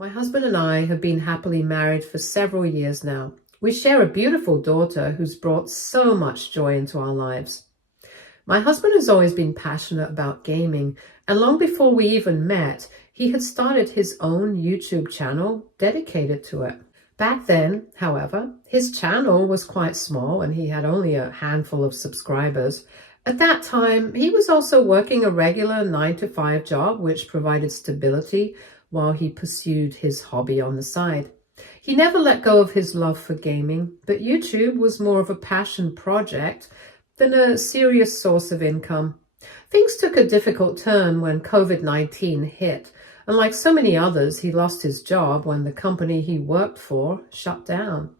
My husband and I have been happily married for several years now. We share a beautiful daughter who's brought so much joy into our lives. My husband has always been passionate about gaming, and long before we even met, he had started his own YouTube channel dedicated to it. Back then, however, his channel was quite small and he had only a handful of subscribers. At that time, he was also working a regular 9-to-5 job, which provided stability while he pursued his hobby on the side. He never let go of his love for gaming, but YouTube was more of a passion project than a serious source of income. Things took a difficult turn when COVID-19 hit, and like so many others, he lost his job when the company he worked for shut down.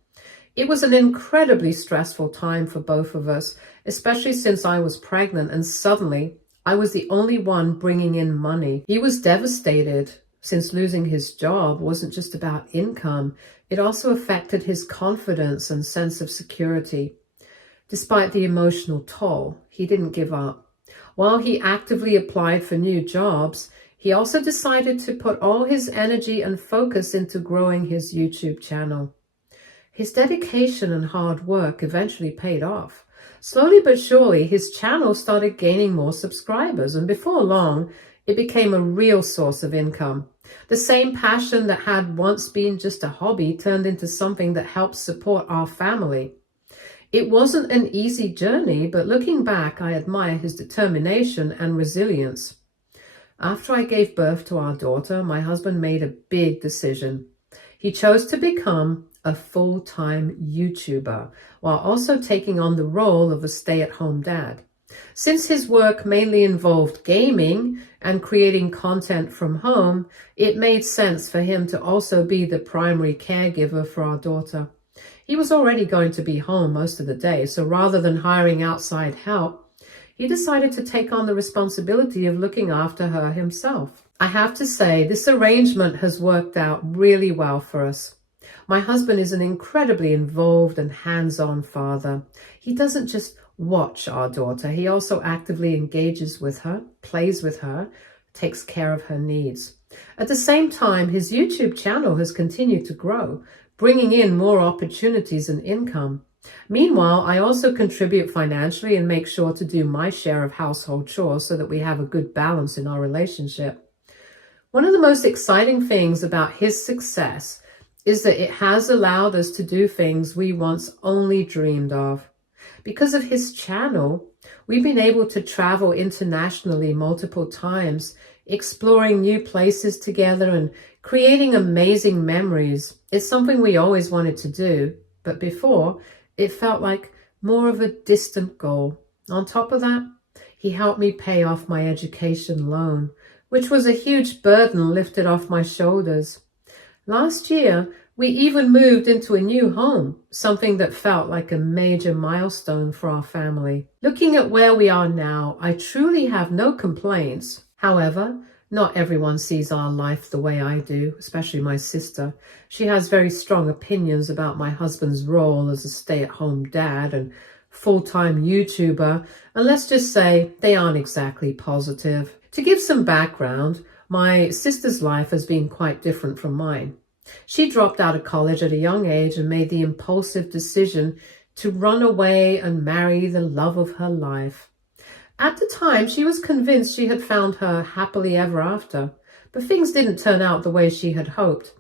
It was an incredibly stressful time for both of us, especially since I was pregnant and suddenly I was the only one bringing in money. He was devastated since losing his job wasn't just about income, it also affected his confidence and sense of security. Despite the emotional toll, he didn't give up. While he actively applied for new jobs, he also decided to put all his energy and focus into growing his YouTube channel. His dedication and hard work eventually paid off. Slowly but surely, his channel started gaining more subscribers, and before long, it became a real source of income. The same passion that had once been just a hobby turned into something that helped support our family. It wasn't an easy journey, but looking back, I admire his determination and resilience. After I gave birth to our daughter, my husband made a big decision. He chose to become a full-time YouTuber while also taking on the role of a stay-at-home dad. Since his work mainly involved gaming and creating content from home, it made sense for him to also be the primary caregiver for our daughter. He was already going to be home most of the day, so rather than hiring outside help, he decided to take on the responsibility of looking after her himself. I have to say, this arrangement has worked out really well for us. My husband is an incredibly involved and hands-on father. He doesn't just watch our daughter, he also actively engages with her, plays with her, takes care of her needs. At the same time, his YouTube channel has continued to grow, bringing in more opportunities and income. Meanwhile, I also contribute financially and make sure to do my share of household chores so that we have a good balance in our relationship. One of the most exciting things about his success is that it has allowed us to do things we once only dreamed of. Because of his channel, we've been able to travel internationally multiple times, exploring new places together and creating amazing memories. It's something we always wanted to do, but before, it felt like more of a distant goal. On top of that, he helped me pay off my education loan, which was a huge burden lifted off my shoulders. Last year, we even moved into a new home, something that felt like a major milestone for our family. Looking at where we are now, I truly have no complaints. However, not everyone sees our life the way I do, especially my sister. She has very strong opinions about my husband's role as a stay-at-home dad and full-time YouTuber, and let's just say they aren't exactly positive. To give some background, my sister's life has been quite different from mine. She dropped out of college at a young age and made the impulsive decision to run away and marry the love of her life. At the time, she was convinced she had found her happily ever after, but things didn't turn out the way she had hoped.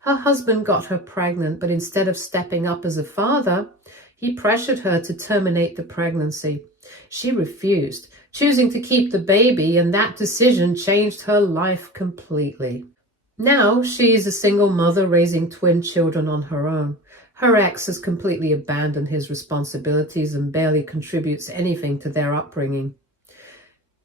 Her husband got her pregnant, but instead of stepping up as a father, he pressured her to terminate the pregnancy. She refused, choosing to keep the baby, and that decision changed her life completely. Now she is a single mother raising twin children on her own. Her ex has completely abandoned his responsibilities and barely contributes anything to their upbringing.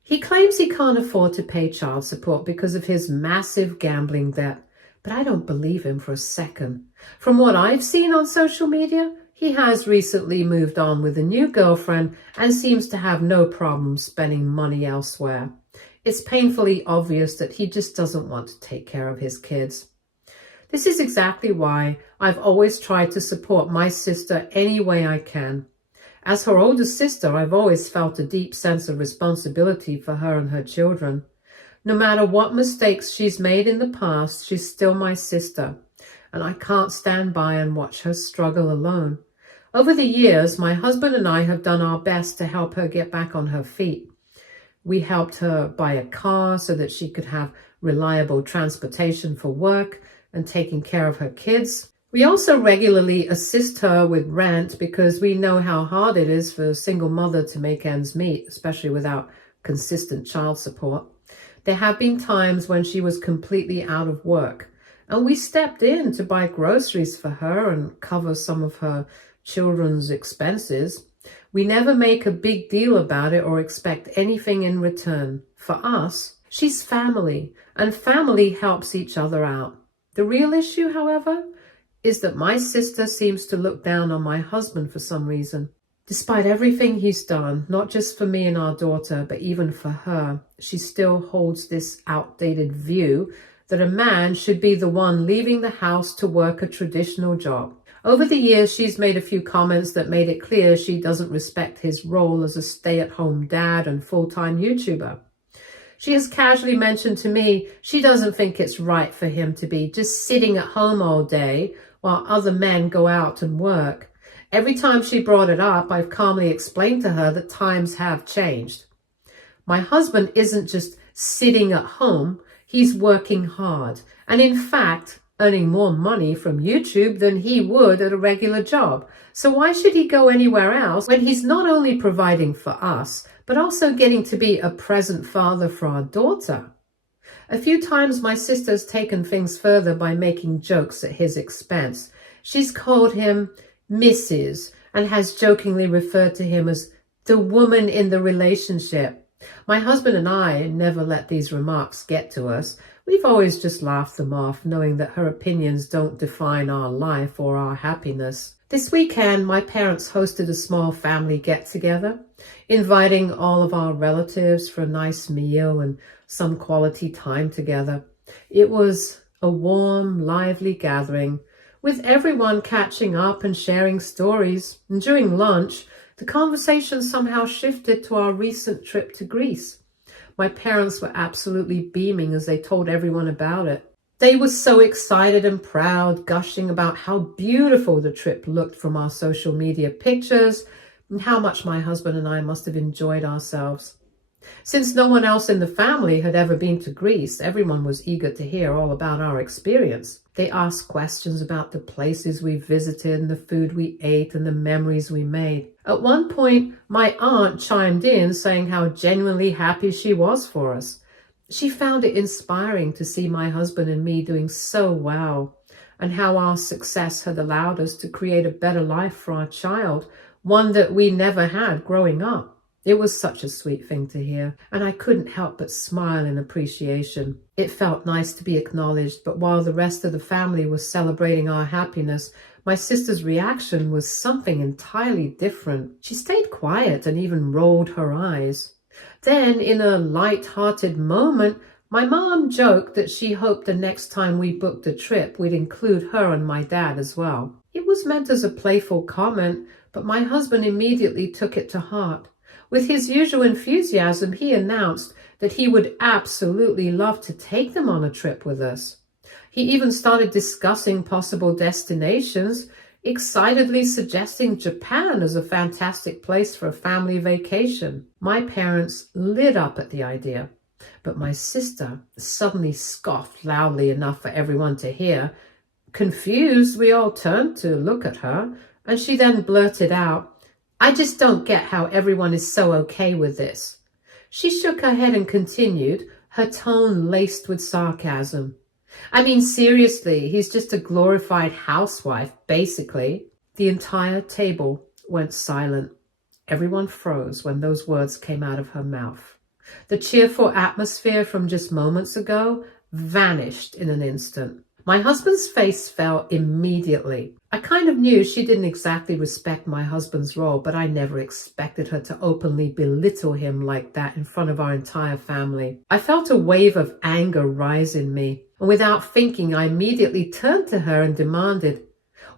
He claims he can't afford to pay child support because of his massive gambling debt, but I don't believe him for a second. From what I've seen on social media, he has recently moved on with a new girlfriend and seems to have no problem spending money elsewhere. It's painfully obvious that he just doesn't want to take care of his kids. This is exactly why I've always tried to support my sister any way I can. As her older sister, I've always felt a deep sense of responsibility for her and her children. No matter what mistakes she's made in the past, she's still my sister, and I can't stand by and watch her struggle alone. Over the years, my husband and I have done our best to help her get back on her feet. We helped her buy a car so that she could have reliable transportation for work and taking care of her kids. We also regularly assist her with rent because we know how hard it is for a single mother to make ends meet, especially without consistent child support. There have been times when she was completely out of work, and we stepped in to buy groceries for her and cover some of her children's expenses. We never make a big deal about it or expect anything in return. For us, she's family, and family helps each other out. The real issue, however, is that my sister seems to look down on my husband for some reason. Despite everything he's done, not just for me and our daughter, but even for her, she still holds this outdated view that a man should be the one leaving the house to work a traditional job. Over the years, she's made a few comments that made it clear she doesn't respect his role as a stay-at-home dad and full-time YouTuber. She has casually mentioned to me she doesn't think it's right for him to be just sitting at home all day while other men go out and work. Every time she brought it up, I've calmly explained to her that times have changed. My husband isn't just sitting at home, he's working hard, and in fact, earning more money from YouTube than he would at a regular job. So why should he go anywhere else when he's not only providing for us, but also getting to be a present father for our daughter? A few times my sister's taken things further by making jokes at his expense. She's called him Mrs. and has jokingly referred to him as the woman in the relationship. My husband and I never let these remarks get to us. We've always just laughed them off, knowing that her opinions don't define our life or our happiness. This weekend, my parents hosted a small family get-together, inviting all of our relatives for a nice meal and some quality time together. It was a warm, lively gathering, with everyone catching up and sharing stories. And during lunch, the conversation somehow shifted to our recent trip to Greece. My parents were absolutely beaming as they told everyone about it. They were so excited and proud, gushing about how beautiful the trip looked from our social media pictures and how much my husband and I must have enjoyed ourselves. Since no one else in the family had ever been to Greece, everyone was eager to hear all about our experience. They asked questions about the places we visited and the food we ate and the memories we made. At one point, my aunt chimed in saying how genuinely happy she was for us. She found it inspiring to see my husband and me doing so well, and how our success had allowed us to create a better life for our child, one that we never had growing up. It was such a sweet thing to hear, and I couldn't help but smile in appreciation. It felt nice to be acknowledged, but while the rest of the family was celebrating our happiness, my sister's reaction was something entirely different. She stayed quiet and even rolled her eyes. Then, in a light-hearted moment, my mom joked that she hoped the next time we booked a trip, we'd include her and my dad as well. It was meant as a playful comment, but my husband immediately took it to heart. With his usual enthusiasm, he announced that he would absolutely love to take them on a trip with us. He even started discussing possible destinations, excitedly suggesting Japan as a fantastic place for a family vacation. My parents lit up at the idea, but my sister suddenly scoffed loudly enough for everyone to hear. Confused, we all turned to look at her, and she then blurted out, "I just don't get how everyone is so okay with this." She shook her head and continued, her tone laced with sarcasm. "I mean, seriously, he's just a glorified housewife, basically." The entire table went silent. Everyone froze when those words came out of her mouth. The cheerful atmosphere from just moments ago vanished in an instant. My husband's face fell immediately. I kind of knew she didn't exactly respect my husband's role, but I never expected her to openly belittle him like that in front of our entire family. I felt a wave of anger rise in me, and without thinking, I immediately turned to her and demanded,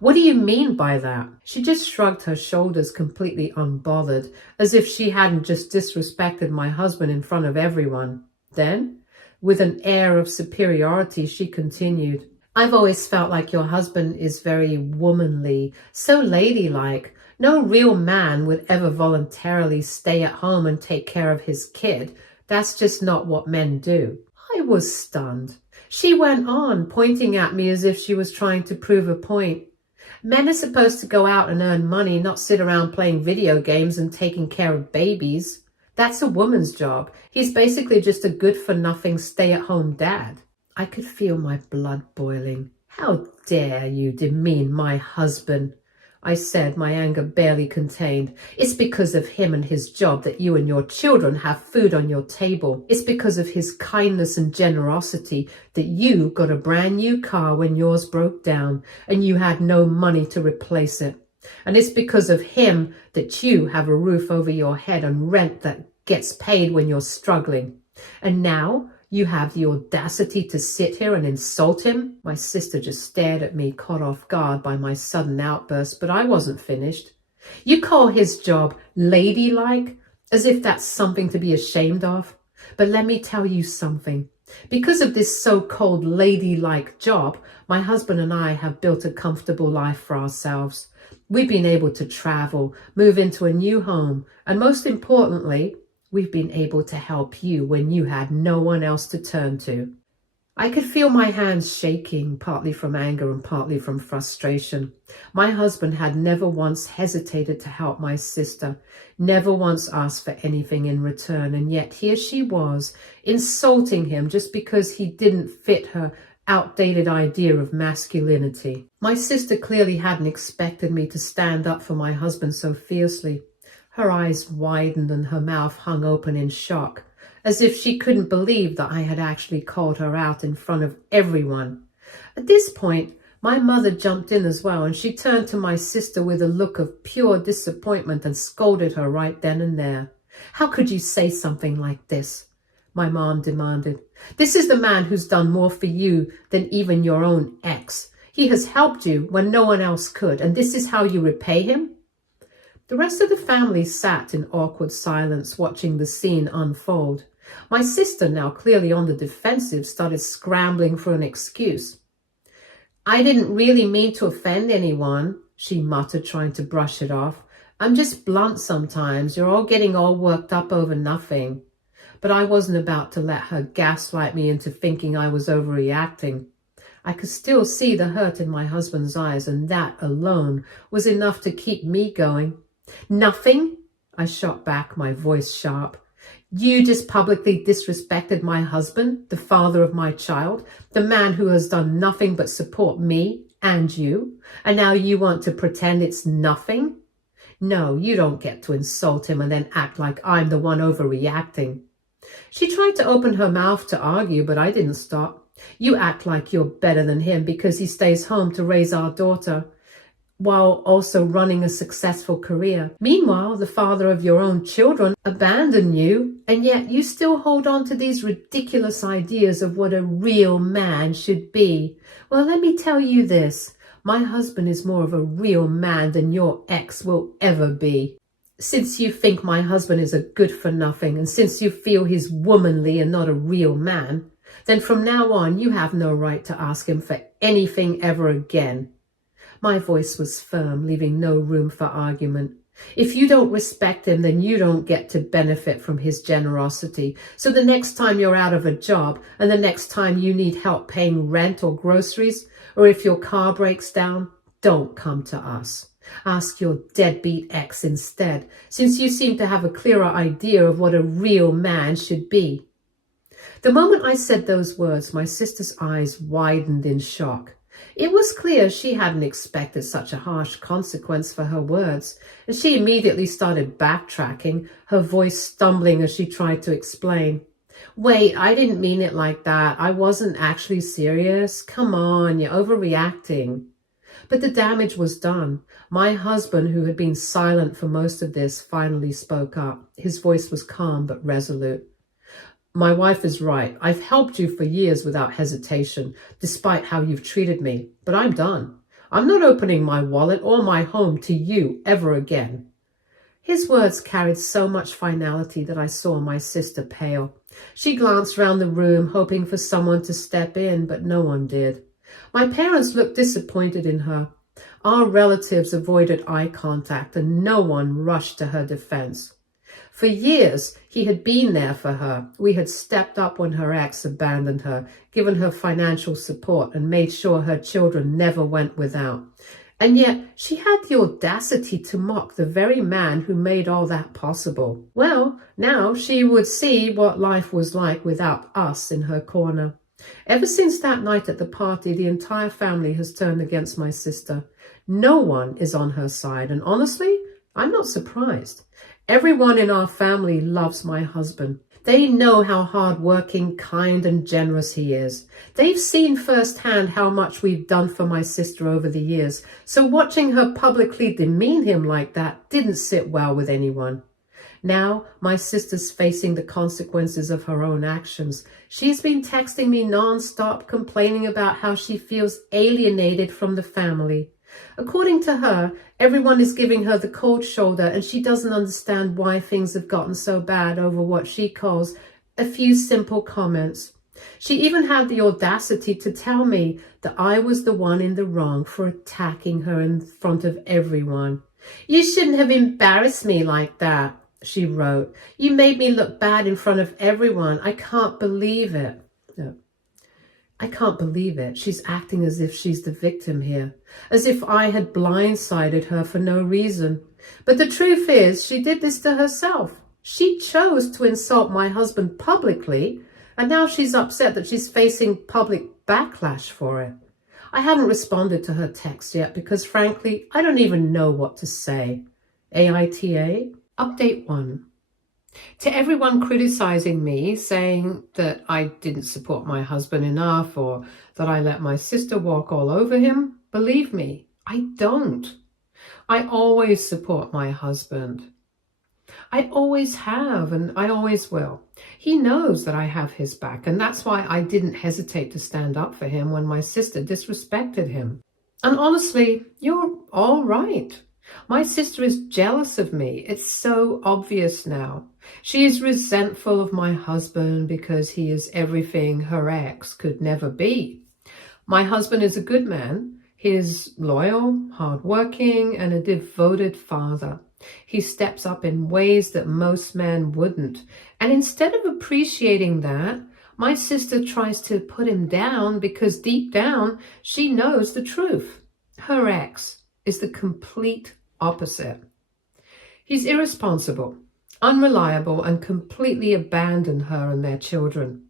"What do you mean by that?" She just shrugged her shoulders, completely unbothered, as if she hadn't just disrespected my husband in front of everyone. Then, With an air of superiority, she continued, "I've always felt like your husband is very womanly, so ladylike. No real man would ever voluntarily stay at home and take care of his kid. That's just not what men do." I was stunned. She went on, pointing at me as if she was trying to prove a point. "Men are supposed to go out and earn money, not sit around playing video games and taking care of babies. That's a woman's job. He's basically just a good-for-nothing stay-at-home dad." I could feel my blood boiling. "How dare you demean my husband?" I said, my anger barely contained. "It's because of him and his job that you and your children have food on your table. It's because of his kindness and generosity that you got a brand new car when yours broke down and you had no money to replace it. And it's because of him that you have a roof over your head and rent that gets paid when you're struggling. And now you have the audacity to sit here and insult him?" My sister just stared at me, caught off guard by my sudden outburst, but I wasn't finished. "You call his job ladylike, as if that's something to be ashamed of. But let me tell you something. Because of this so-called ladylike job, my husband and I have built a comfortable life for ourselves. We've been able to travel, move into a new home, and most importantly, we've been able to help you when you had no one else to turn to." I could feel my hands shaking, partly from anger and partly from frustration. My husband had never once hesitated to help my sister, never once asked for anything in return, and yet here she was, insulting him just because he didn't fit her outdated idea of masculinity. My sister clearly hadn't expected me to stand up for my husband so fiercely. Her eyes widened and her mouth hung open in shock, as if she couldn't believe that I had actually called her out in front of everyone. At this point, my mother jumped in as well, and she turned to my sister with a look of pure disappointment and scolded her right then and there. "How could you say something like this?" my mom demanded. "This is the man who's done more for you than even your own ex. He has helped you when no one else could, and this is how you repay him?" The rest of the family sat in awkward silence, watching the scene unfold. My sister, now clearly on the defensive, started scrambling for an excuse. "I didn't really mean to offend anyone," she muttered, trying to brush it off. "I'm just blunt sometimes. You're all getting all worked up over nothing." But I wasn't about to let her gaslight me into thinking I was overreacting. I could still see the hurt in my husband's eyes, and that alone was enough to keep me going. "Nothing?" I shot back, my voice sharp. "You just publicly disrespected my husband, the father of my child, the man who has done nothing but support me and you, and now you want to pretend it's nothing? No, you don't get to insult him and then act like I'm the one overreacting." She tried to open her mouth to argue, but I didn't stop. "You act like you're better than him because he stays home to raise our daughter, while also running a successful career. Meanwhile, the father of your own children abandoned you, and yet you still hold on to these ridiculous ideas of what a real man should be. Well, let me tell you this. My husband is more of a real man than your ex will ever be. Since you think my husband is a good-for-nothing, and since you feel he's womanly and not a real man, then from now on you have no right to ask him for anything ever again." My voice was firm, leaving no room for argument. "If you don't respect him, then you don't get to benefit from his generosity. So the next time you're out of a job, and the next time you need help paying rent or groceries, or if your car breaks down, don't come to us. Ask your deadbeat ex instead, since you seem to have a clearer idea of what a real man should be." The moment I said those words, my sister's eyes widened in shock. It was clear she hadn't expected such a harsh consequence for her words, and she immediately started backtracking, her voice stumbling as she tried to explain. "Wait, I didn't mean it like that. I wasn't actually serious. Come on, you're overreacting." But the damage was done. My husband, who had been silent for most of this, finally spoke up. His voice was calm but resolute. "My wife is right. I've helped you for years without hesitation, despite how you've treated me. But I'm done. I'm not opening my wallet or my home to you ever again." His words carried so much finality that I saw my sister pale. She glanced round the room, hoping for someone to step in, but no one did. My parents looked disappointed in her. Our relatives avoided eye contact, and no one rushed to her defense. For years, he had been there for her. We had stepped up when her ex abandoned her, given her financial support, and made sure her children never went without. And yet, she had the audacity to mock the very man who made all that possible. Well, now she would see what life was like without us in her corner. Ever since that night at the party, the entire family has turned against my sister. No one is on her side, and honestly, I'm not surprised. Everyone in our family loves my husband. They know how hardworking, kind, and generous he is. They've seen firsthand how much we've done for my sister over the years, so watching her publicly demean him like that didn't sit well with anyone. Now, my sister's facing the consequences of her own actions. She's been texting me non-stop, complaining about how she feels alienated from the family. According to her, everyone is giving her the cold shoulder, and she doesn't understand why things have gotten so bad over what she calls a few simple comments. She even had the audacity to tell me that I was the one in the wrong for attacking her in front of everyone. "You shouldn't have embarrassed me like that," she wrote. "You made me look bad in front of everyone. I can't believe it." No. I can't believe it. She's acting as if she's the victim here, as if I had blindsided her for no reason. But the truth is, she did this to herself. She chose to insult my husband publicly, and now she's upset that she's facing public backlash for it. I haven't responded to her text yet because, frankly, I don't even know what to say. AITA? Update 1. To everyone criticizing me, saying that I didn't support my husband enough or that I let my sister walk all over him, believe me, I don't. I always support my husband. I always have, and I always will. He knows that I have his back, and that's why I didn't hesitate to stand up for him when my sister disrespected him. And honestly, you're all right. My sister is jealous of me. It's so obvious now. She is resentful of my husband because he is everything her ex could never be. My husband is a good man. He is loyal, hardworking, and a devoted father. He steps up in ways that most men wouldn't. And instead of appreciating that, my sister tries to put him down because deep down, she knows the truth. Her ex is the complete opposite. He's irresponsible, unreliable, and completely abandoned her and their children.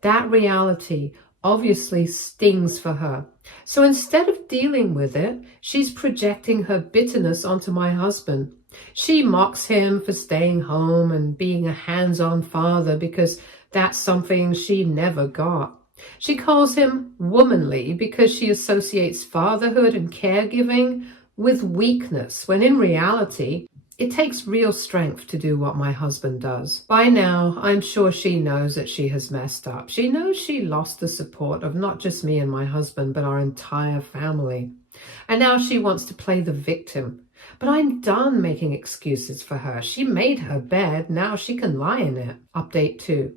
That reality obviously stings for her. So instead of dealing with it, she's projecting her bitterness onto my husband. She mocks him for staying home and being a hands-on father because that's something she never got. She calls him womanly because she associates fatherhood and caregiving with weakness, when in reality, it takes real strength to do what my husband does. By now, I'm sure she knows that she has messed up. She knows she lost the support of not just me and my husband, but our entire family. And now she wants to play the victim. But I'm done making excuses for her. She made her bed, now she can lie in it. Update 2.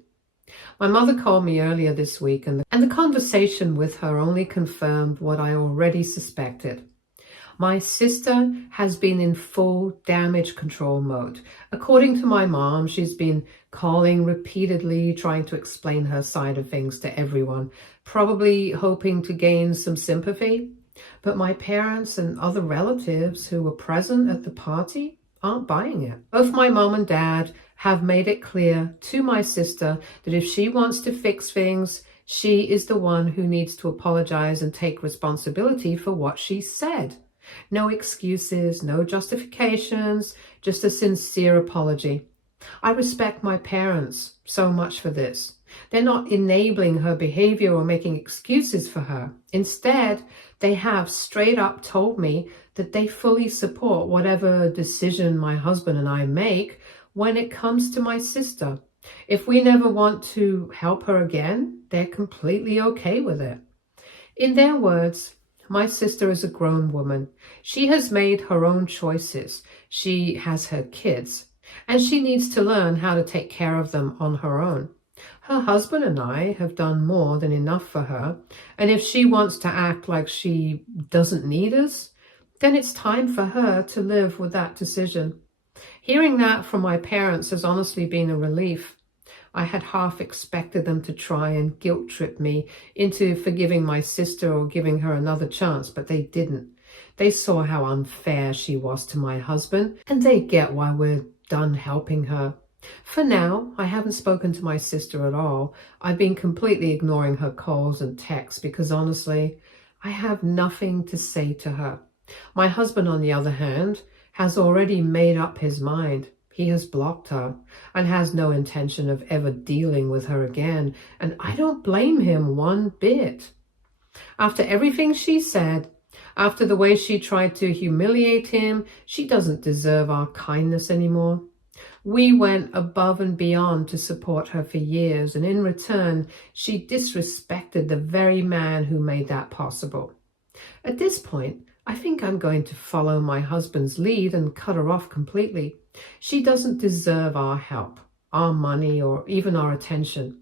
My mother called me earlier this week, and the conversation with her only confirmed what I already suspected. My sister has been in full damage control mode. According to my mom, she's been calling repeatedly, trying to explain her side of things to everyone, probably hoping to gain some sympathy. But my parents and other relatives who were present at the party aren't buying it. Both my mom and dad have made it clear to my sister that if she wants to fix things, she is the one who needs to apologize and take responsibility for what she said. No excuses, no justifications, just a sincere apology. I respect my parents so much for this. They're not enabling her behavior or making excuses for her. Instead, they have straight up told me that they fully support whatever decision my husband and I make when it comes to my sister. If we never want to help her again, they're completely okay with it. In their words, My sister is a grown woman. She has made her own choices. She has her kids, and she needs to learn how to take care of them on her own. Her husband and I have done more than enough for her, and if she wants to act like she doesn't need us, then it's time for her to live with that decision. Hearing that from my parents has honestly been a relief. I had half expected them to try and guilt trip me into forgiving my sister or giving her another chance, but they didn't. They saw how unfair she was to my husband, and they get why we're done helping her. For now, I haven't spoken to my sister at all. I've been completely ignoring her calls and texts because honestly, I have nothing to say to her. My husband, on the other hand, has already made up his mind. He has blocked her and has no intention of ever dealing with her again, and I don't blame him one bit. After everything she said, after the way she tried to humiliate him, she doesn't deserve our kindness anymore. We went above and beyond to support her for years, and in return, she disrespected the very man who made that possible. At this point, I think I'm going to follow my husband's lead and cut her off completely. She doesn't deserve our help, our money, or even our attention.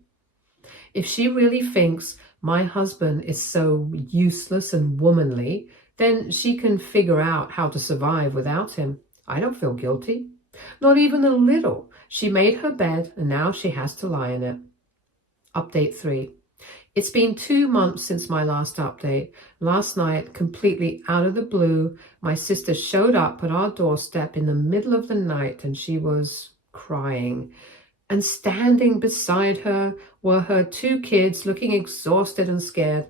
If she really thinks my husband is so useless and womanly, then she can figure out how to survive without him. I don't feel guilty. Not even a little. She made her bed and now she has to lie in it. Update 3. It's been 2 months since my last update. Last night, completely out of the blue, my sister showed up at our doorstep in the middle of the night and she was crying. And standing beside her were her 2 kids looking exhausted and scared.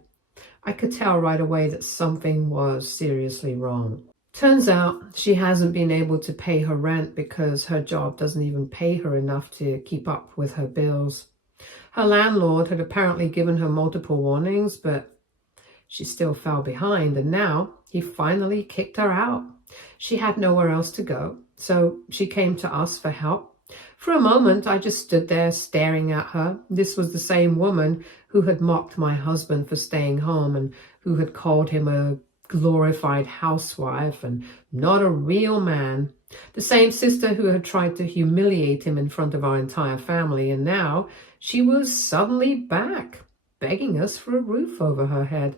I could tell right away that something was seriously wrong. Turns out she hasn't been able to pay her rent because her job doesn't even pay her enough to keep up with her bills. Her landlord had apparently given her multiple warnings, but she still fell behind, and now he finally kicked her out. She had nowhere else to go, so she came to us for help. For a moment, I just stood there staring at her. This was the same woman who had mocked my husband for staying home and who had called him a glorified housewife and not a real man. The same sister who had tried to humiliate him in front of our entire family, and now she was suddenly back, begging us for a roof over her head.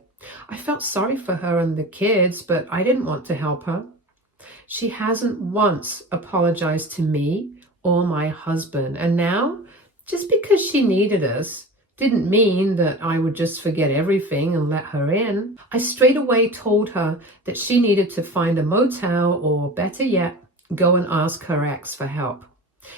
I felt sorry for her and the kids, but I didn't want to help her. She hasn't once apologized to me or my husband, and now, just because she needed us, didn't mean that I would just forget everything and let her in. I straight away told her that she needed to find a motel or, better yet, go and ask her ex for help.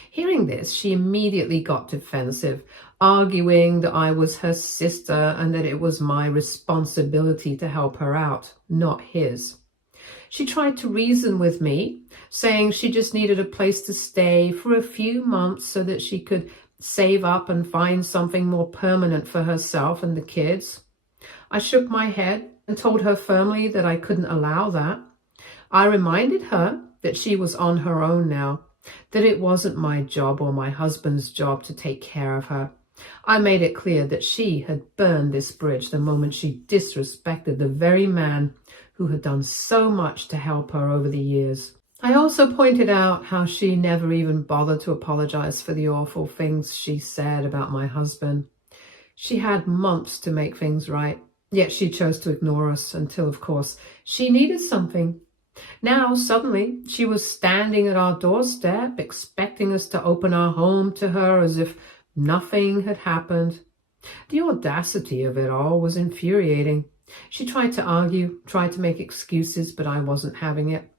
Hearing this, she immediately got defensive, arguing that I was her sister and that it was my responsibility to help her out, not his. She tried to reason with me, saying she just needed a place to stay for a few months so that she could save up and find something more permanent for herself and the kids. I shook my head and told her firmly that I couldn't allow that. I reminded her that she was on her own now, that it wasn't my job or my husband's job to take care of her. I made it clear that she had burned this bridge the moment she disrespected the very man who had done so much to help her over the years. I also pointed out how she never even bothered to apologize for the awful things she said about my husband. She had months to make things right, yet she chose to ignore us until, of course, she needed something. Now, suddenly, she was standing at our doorstep, expecting us to open our home to her as if nothing had happened. The audacity of it all was infuriating. She tried to argue, tried to make excuses, but I wasn't having it.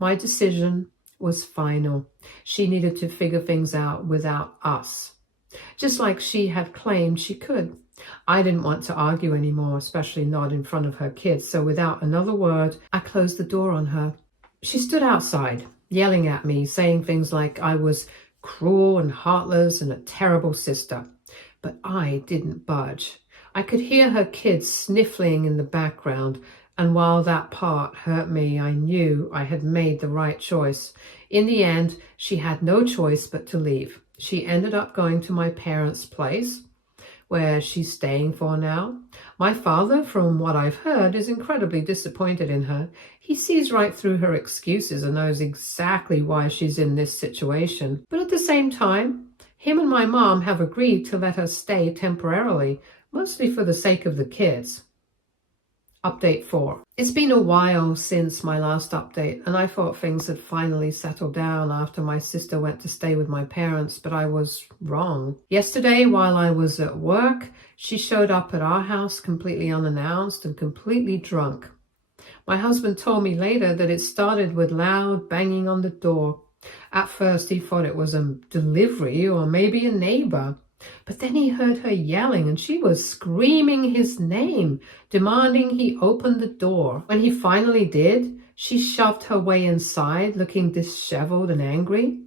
My decision was final. She needed to figure things out without us, just like she had claimed she could. I didn't want to argue anymore, especially not in front of her kids, so without another word, I closed the door on her. She stood outside, yelling at me, saying things like I was cruel and heartless and a terrible sister. But I didn't budge. I could hear her kids sniffling in the background, and while that part hurt me, I knew I had made the right choice. In the end, she had no choice but to leave. She ended up going to my parents' place, where she's staying for now. My father, from what I've heard, is incredibly disappointed in her. He sees right through her excuses and knows exactly why she's in this situation. But at the same time, him and my mom have agreed to let her stay temporarily, mostly for the sake of the kids. Update 4. It's been a while since my last update, and I thought things had finally settled down after my sister went to stay with my parents, but I was wrong. Yesterday, while I was at work, she showed up at our house completely unannounced and completely drunk. My husband told me later that it started with loud banging on the door. At first, he thought it was a delivery or maybe a neighbor. But then he heard her yelling, and she was screaming his name, demanding he open the door. When he finally did, she shoved her way inside, looking disheveled and angry.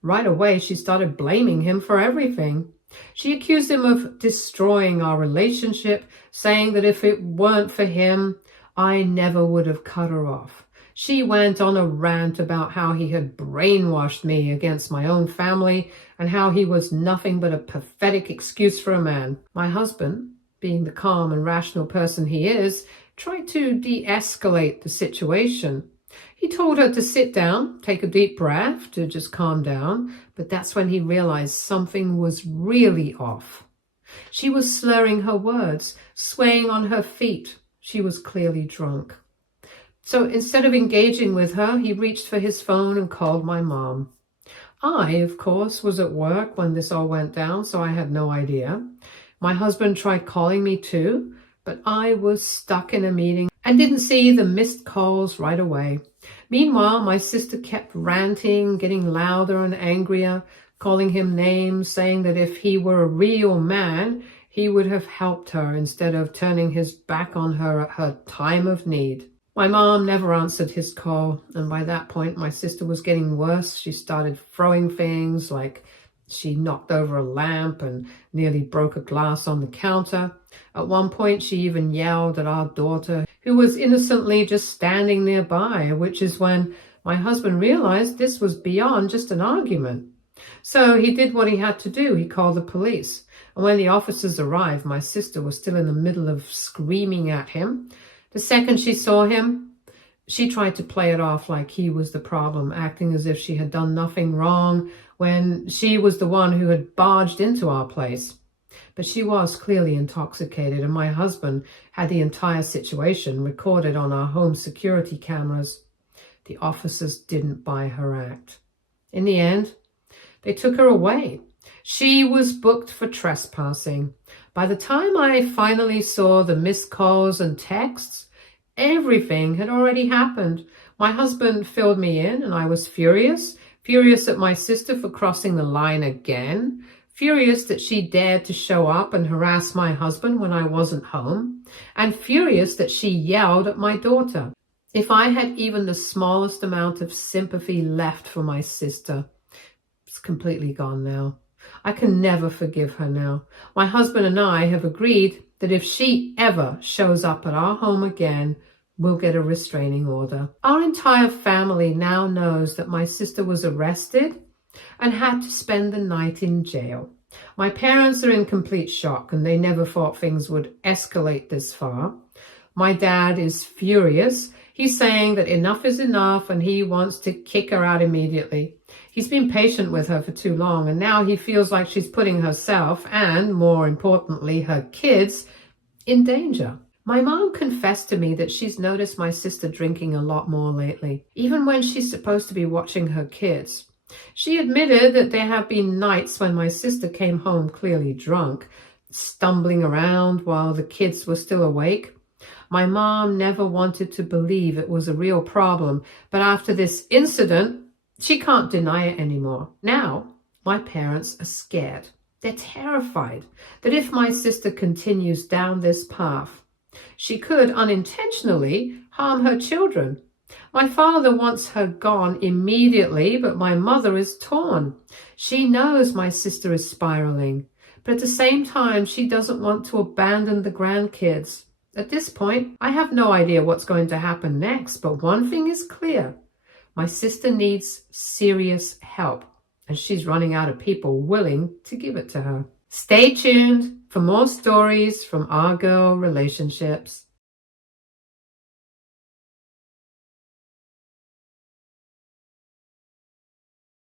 Right away, she started blaming him for everything. She accused him of destroying our relationship, saying that if it weren't for him, I never would have cut her off. She went on a rant about how he had brainwashed me against my own family and how he was nothing but a pathetic excuse for a man. My husband, being the calm and rational person he is, tried to de-escalate the situation. He told her to sit down, take a deep breath, to just calm down, but that's when he realized something was really off. She was slurring her words, swaying on her feet. She was clearly drunk. So instead of engaging with her, he reached for his phone and called my mom. I, of course, was at work when this all went down, so I had no idea. My husband tried calling me too, but I was stuck in a meeting and didn't see the missed calls right away. Meanwhile, my sister kept ranting, getting louder and angrier, calling him names, saying that if he were a real man, he would have helped her instead of turning his back on her at her time of need. My mom never answered his call, and by that point, my sister was getting worse. She started throwing things, like she knocked over a lamp and nearly broke a glass on the counter. At one point, she even yelled at our daughter, who was innocently just standing nearby, which is when my husband realized this was beyond just an argument. So he did what he had to do. He called the police. And when the officers arrived, my sister was still in the middle of screaming at him. The second she saw him, she tried to play it off like he was the problem, acting as if she had done nothing wrong when she was the one who had barged into our place. But she was clearly intoxicated, and my husband had the entire situation recorded on our home security cameras. The officers didn't buy her act. In the end, they took her away. She was booked for trespassing. By the time I finally saw the missed calls and texts, everything had already happened. My husband filled me in, and I was furious at my sister for crossing the line again, furious that she dared to show up and harass my husband when I wasn't home, and furious that she yelled at my daughter. If I had even the smallest amount of sympathy left for my sister, it's completely gone now. I can never forgive her now. My husband and I have agreed that if she ever shows up at our home again, we'll get a restraining order. Our entire family now knows that my sister was arrested and had to spend the night in jail. My parents are in complete shock, and they never thought things would escalate this far. My dad is furious. He's saying that enough is enough and he wants to kick her out immediately. He's been patient with her for too long, and now he feels like she's putting herself and, more importantly, her kids in danger. My mom confessed to me that she's noticed my sister drinking a lot more lately, even when she's supposed to be watching her kids. She admitted that there have been nights when my sister came home clearly drunk, stumbling around while the kids were still awake. My mom never wanted to believe it was a real problem, but after this incident, she can't deny it anymore. Now, my parents are scared. They're terrified that if my sister continues down this path, she could unintentionally harm her children. My father wants her gone immediately, but my mother is torn. She knows my sister is spiraling, but at the same time, she doesn't want to abandon the grandkids. At this point, I have no idea what's going to happen next, but one thing is clear. My sister needs serious help, and she's running out of people willing to give it to her. Stay tuned. for more stories from our girl relationships.